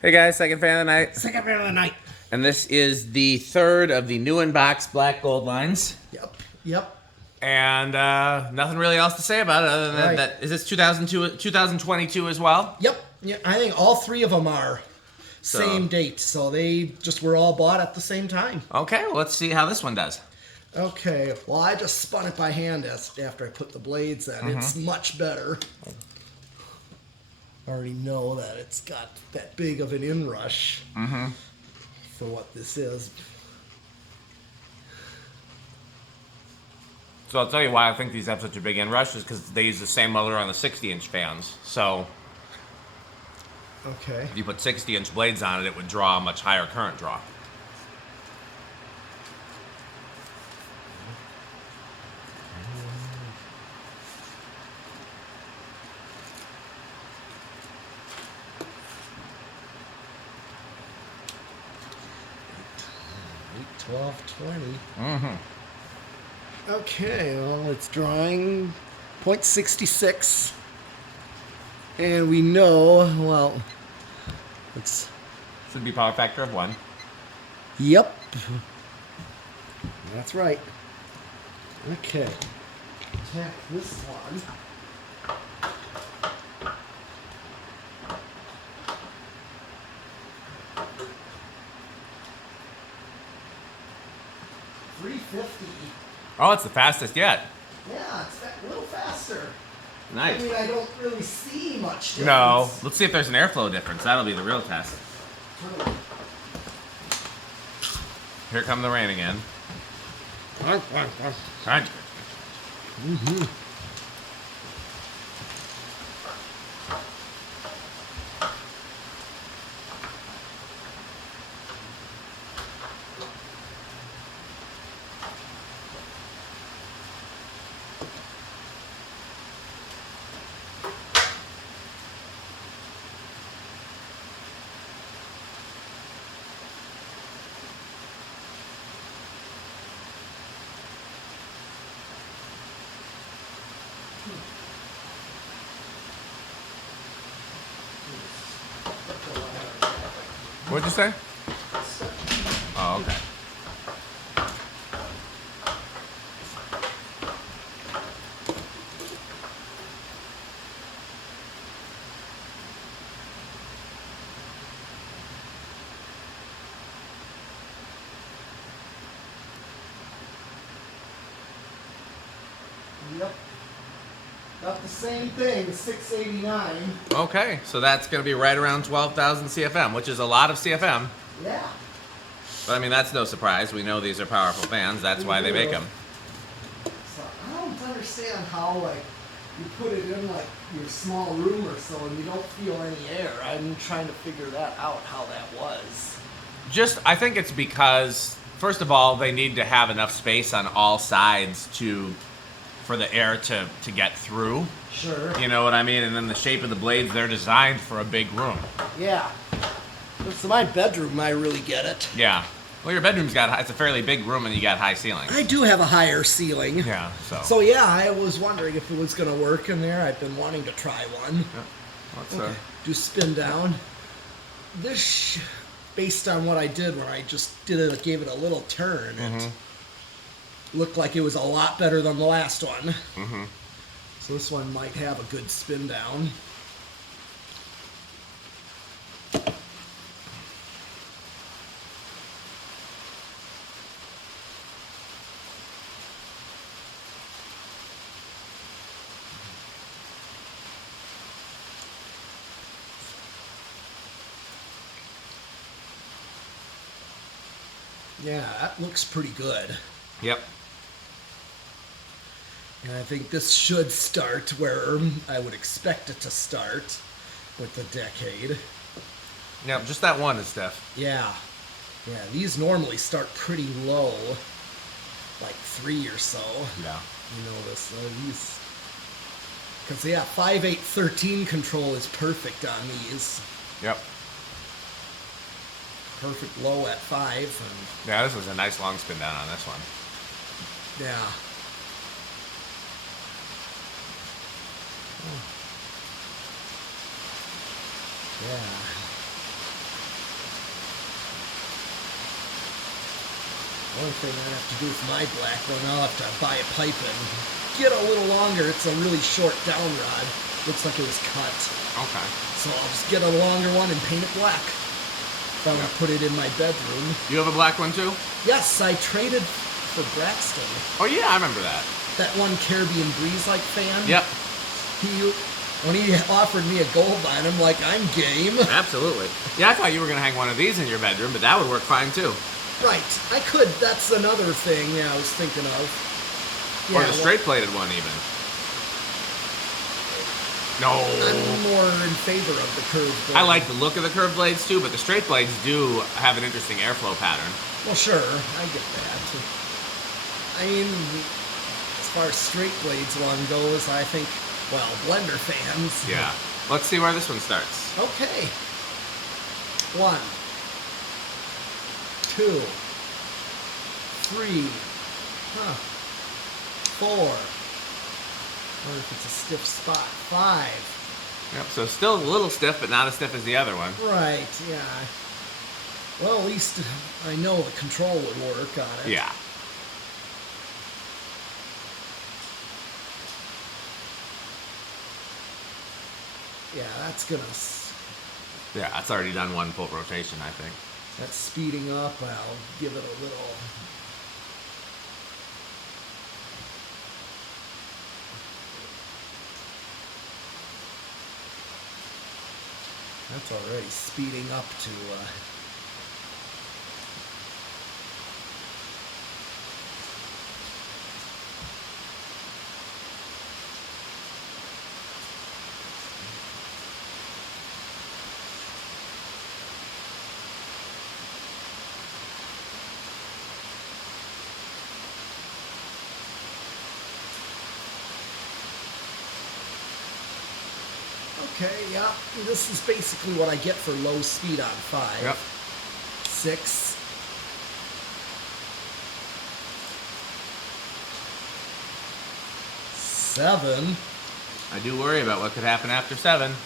Hey guys, second fan of the night. Second fan of the night. And this is the third of the new in-box black gold lines. Yep. And nothing really else to say about it other than Right. that. Is this 2022 as well? Yep. Yeah, I think all three of them are same date, so they just were all bought at the same time. Okay, well, let's see how this one does. Okay, well, I just spun it by hand after I put the blades in. It's much better. I already know that it's got that big of an inrush for what this is. So I'll tell you why I think these have such a big inrush is because they use the same motor on the 60-inch fans. So Okay. if you put 60-inch blades on it, it would draw a much higher current draw. Eight, 12, 20. Okay, well, it's drawing 0.66. And we know, well, it's, Should be power factor of 1. yep. That's right. Okay. Tap this one. $350. Oh, it's the fastest yet. Yeah, it's a little faster. Nice. I mean, I don't really see much difference. No, let's see if there's an airflow difference. That'll be the real test. Here come the rain again. Time. What'd you say? Oh, okay. Yep. Got the same thing, 689. Okay, so that's going to be right around 12,000 CFM, which is a lot of CFM. Yeah. But I mean, that's no surprise. We know these are powerful fans. That's why they make them. So I don't understand how, like, you put it in, like, your small room or so and you don't feel any air. I'm trying to figure that out, how that was. I think it's because, first of all, they need to have enough space on all sides for the air to get through. Sure. You know what I mean? And then the shape of the blades, they're designed for a big room. Yeah. So my bedroom, I really get it. Yeah. Well, your bedroom's it's a fairly big room and you got high ceilings. I do have a higher ceiling. Yeah, So yeah, I was wondering if it was going to work in there. I've been wanting to try one. Yeah. Let's, Okay. Do spin down. This, based on what I did when I just gave it a little turn, it looked like it was a lot better than the last one. So this one might have a good spin down. Yeah, that looks pretty good. Yep. And I think this should start where I would expect it to start with the Decade. Yeah, just that one is stiff. Yeah. Yeah, these normally start pretty low, like 3 or so. Yeah. You notice these, because yeah, 5/8 control is perfect on these. Yep. Perfect low at 5. And Yeah, this is a nice long spin down on this one. yeah. Yeah. Only thing I have to do with my black one, I'll have to buy a pipe and get a little longer. It's a really short down rod. Looks like it was cut. Okay. So I'll just get a longer one and paint it black. If I want to put it in my bedroom. You have a black one too? Yes, I traded for Braxton. Oh yeah, I remember that. That one Caribbean Breeze-like fan. Yep. When he offered me a gold line, I'm like, I'm game. Absolutely. Yeah, I thought you were going to hang one of these in your bedroom, but that would work fine too. Right. I could. That's another thing I was thinking of. Or the straight-plated one even. No. I'm more in favor of the curved blade. I like the look of the curved blades too, but the straight blades do have an interesting airflow pattern. Well, sure. I get that. I mean, as far as straight blades one goes, I think, well, blender fans. Yeah. Let's see where this one starts. Okay. 1, 2, 3, 4. Wonder if it's a stiff spot. 5. Yep, so still a little stiff, but not as stiff as the other one. Right, yeah. Well, at least I know the control would work on it. Yeah. Yeah, that's gonna... Yeah, that's already done one full rotation, I think. That's speeding up. I'll give it a little... That's already speeding up to... Okay, yeah. This is basically what I get for low speed on 5. Yep. 6. 7. I do worry about what could happen after 7. Yep.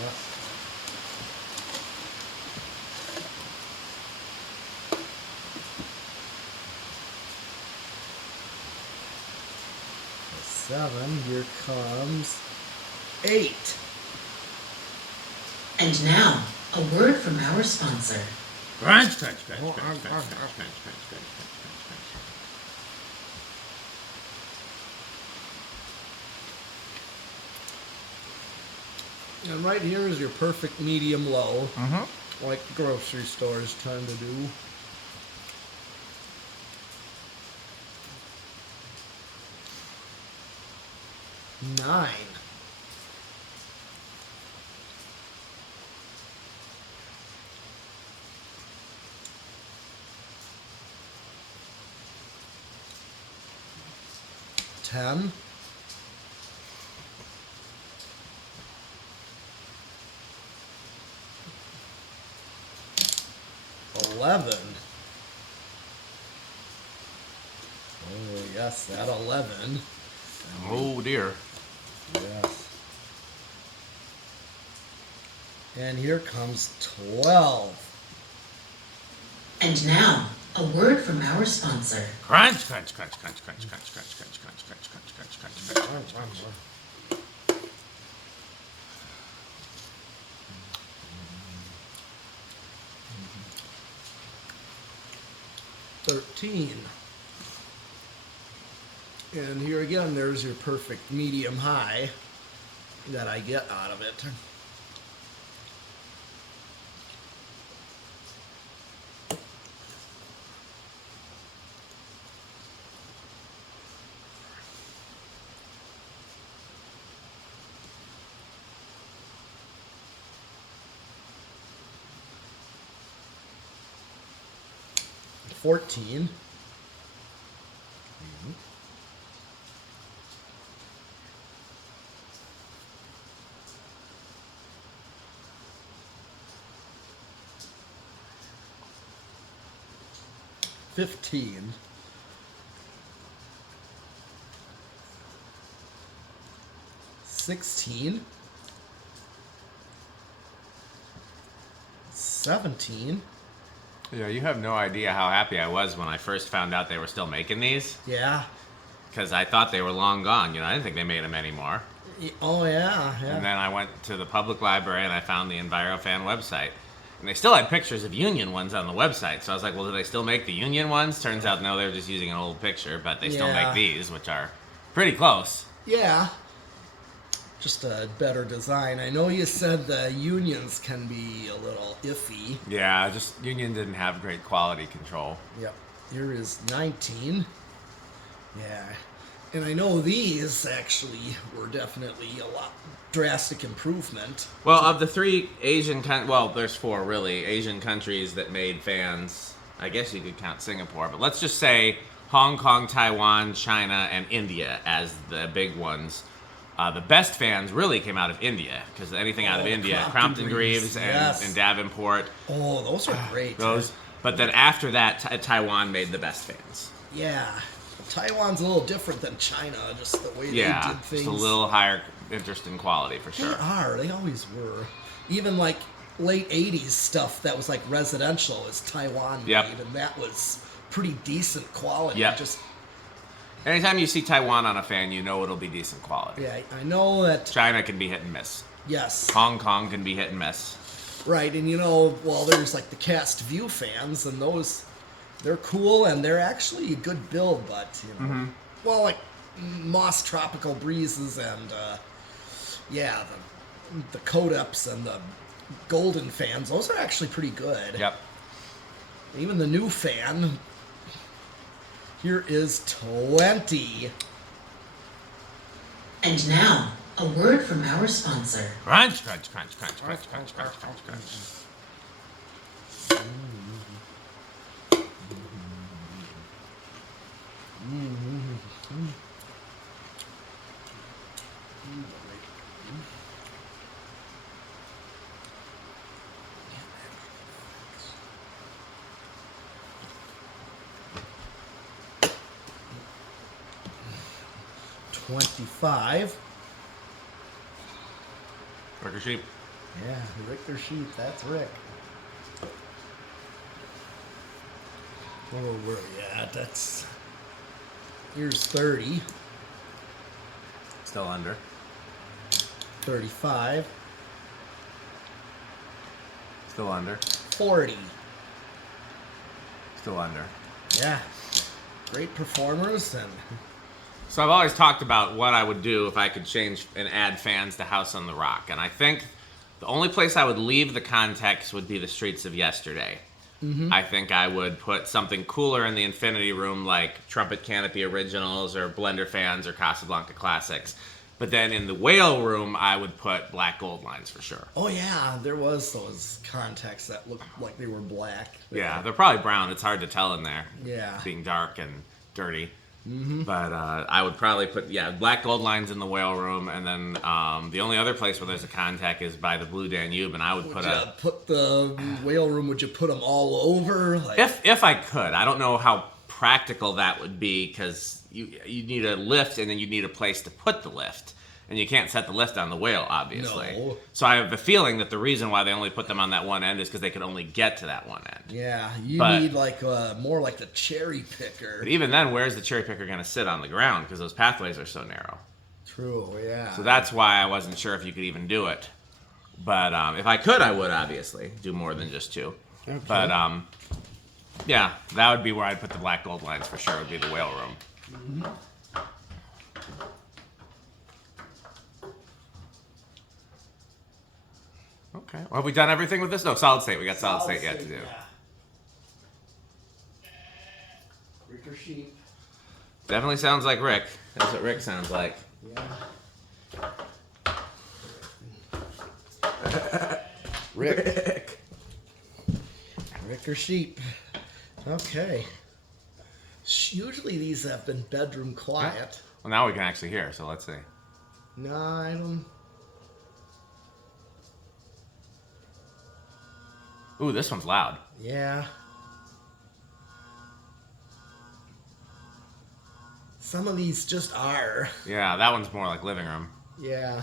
Yep. 7. Here comes 8. And now, a word from our sponsor. Crunch, crunch, crunch, crunch, crunch, crunch, crunch, crunch, crunch, crunch, crunch. And right here is your perfect medium low, Mm-hmm. like grocery stores tend to do. Nine. Ten. 11. Oh, yes, that 11. Oh dear. Yes. And here comes 12. And now, a word from our sponsor. Crunch, crunch, crunch, crunch, crunch, crunch, crunch, crunch, crunch, crunch, crunch, crunch, crunch, crunch, crunch. 13. And here again, there's your perfect medium high that I get out of it. $14. $15. $16. 17. Yeah, you have no idea how happy I was when I first found out they were still making these. Yeah. Because I thought they were long gone. I didn't think they made them anymore. Oh, yeah. And then I went to the public library and I found the Envirofan website. And they still had pictures of Union ones on the website. So I was like, well, do they still make the Union ones? Turns out, no, they were just using an old picture. But they still make these, which are pretty close. Yeah. Just a better design. I know you said the Unions can be a little iffy. Yeah, just Union didn't have great quality control. Yep. Here is 19. Yeah. And I know these actually were definitely a lot drastic improvement. Well, of the three there's four really, Asian countries that made fans, I guess you could count Singapore, but let's just say Hong Kong, Taiwan, China, and India as the big ones. The best fans really came out of India, because anything out of India, Crompton Greaves and Davenport. Oh, those are great. But then after that, Taiwan made the best fans. Yeah. Taiwan's a little different than China, just the way they did things. Just a little higher interest in quality, for sure. They always were. Even like late 80s stuff that was like residential is Taiwan made, and that was pretty decent quality. Yep. Anytime you see Taiwan on a fan, you know it'll be decent quality. Yeah, I know that... China can be hit and miss. Yes. Hong Kong can be hit and miss. Right, and there's like the cast view fans, and those, they're cool, and they're actually a good build, but, well, like Moss Tropical Breezes and, the Codeps and the Golden fans, those are actually pretty good. Yep. Even the new fan... Here is 20. And now, a word from our sponsor. Crunch, crunch, crunch, crunch, crunch, crunch, crunch, crunch, crunch. $25. Rick or Sheep? Yeah, Rick or Sheep. That's Rick. Where were we at? Here's 30. Still under. 35. Still under. 40. Still under. Yeah. Great performers and... So I've always talked about what I would do if I could change and add fans to House on the Rock. And I think the only place I would leave the context would be the Streets of Yesterday. Mm-hmm. I think I would put something cooler in the Infinity Room like Trumpet Canopy Originals or Blender Fans or Casablanca Classics. But then in the Whale Room, I would put black gold lines for sure. Oh yeah, there was those contexts that looked like they were black. Yeah, they're probably brown. It's hard to tell in there. Yeah. Being dark and dirty. Mm-hmm. But I would probably put, black gold lines in the Whale Room, and then the only other place where there's a contact is by the Blue Danube, and I would put the Whale Room, would you put them all over? Like... If I could. I don't know how practical that would be, because you need a lift, and then you need a place to put the lift. And you can't set the lift on the Whale, obviously. No. So I have the feeling that the reason why they only put them on that one end is because they could only get to that one end. Yeah, need like more like the cherry picker. But even then, where's the cherry picker going to sit on the ground? Because those pathways are so narrow. True, yeah. So that's why I wasn't sure if you could even do it. But if I could, I would obviously do more than just two. Okay. But that would be where I'd put the black gold lines for sure. Would be the Whale Room. Mm-hmm. Okay. Well, have we done everything with this? No, solid state. We got solid state yet to do. Yeah. Rick or Sheep. Definitely sounds like Rick. That's what Rick sounds like. Yeah. Rick. Rick or Sheep. Okay. Usually these have been bedroom quiet. Well, now we can actually hear, so let's see. No, I don't... Ooh, this one's loud. Yeah. Some of these just are. Yeah, that one's more like living room. Yeah.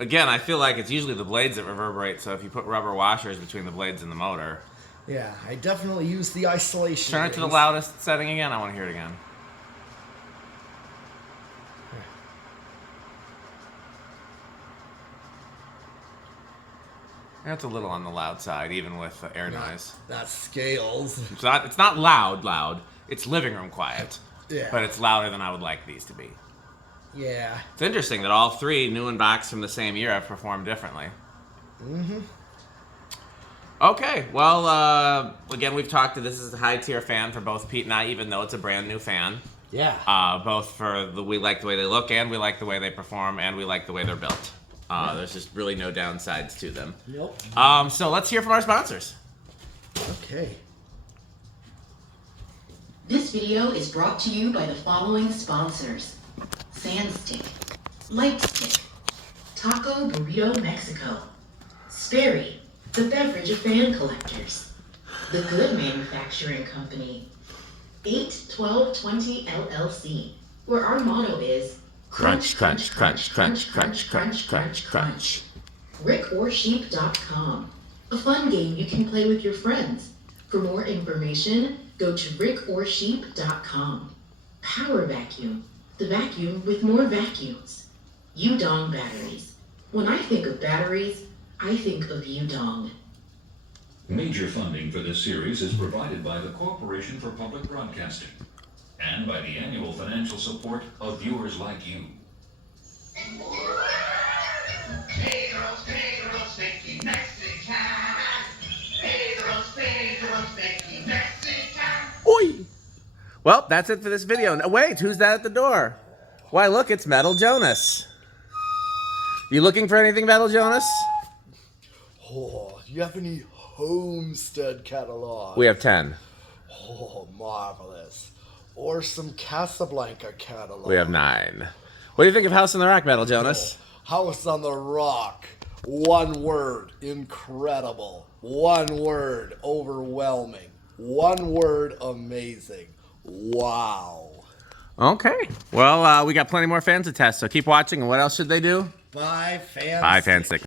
Again, I feel like it's usually the blades that reverberate, so if you put rubber washers between the blades and the motor. Yeah, I definitely use the isolation Turn it to the rings. loudest setting again. I want to hear it again. It's a little on the loud side, even with air noise. That's scales. It's not loud. It's living room quiet. Yeah. But it's louder than I would like these to be. Yeah. It's interesting that all three new and box from the same year have performed differently. Mm-hmm. Okay, well, again, we've talked to this is a high tier fan for both Pete and I, even though it's a brand new fan. Yeah. Both we like the way they look, and we like the way they perform, and we like the way they're built. There's just really no downsides to them. Nope. So let's hear from our sponsors. Okay. This video is brought to you by the following sponsors: Sandstick, Lightstick, Taco Burrito Mexico, Sperry, the beverage of fan collectors, The Good Manufacturing Company, 81220 LLC, where our motto is crunch, crunch, crunch, crunch, crunch, crunch, crunch, crunch. RickOrSheep.com, a fun game you can play with your friends. For more information, go to RickOrSheep.com. Power Vacuum, the vacuum with more vacuums. Udong batteries. When I think of batteries, I think of Udong. Major funding for this series is provided by the Corporation for Public Broadcasting and by the annual financial support of viewers like you. Pedro's making Mexican. Pedro's making Mexican. Oi! Well, that's it for this video. No, wait, who's that at the door? Why, look, it's Metal Jonas. You looking for anything, Metal Jonas? Oh, do you have any Homestead catalog? We have 10. Oh, marvelous. Or some Casablanca catalog. We have 9. What do you think of House on the Rock, Metal Jonas? House on the Rock. One word, incredible. One word, overwhelming. One word, amazing. Wow. Okay. Well, we got plenty more fans to test, so keep watching. And what else should they do? Bye, fans. Bye, Fanstick.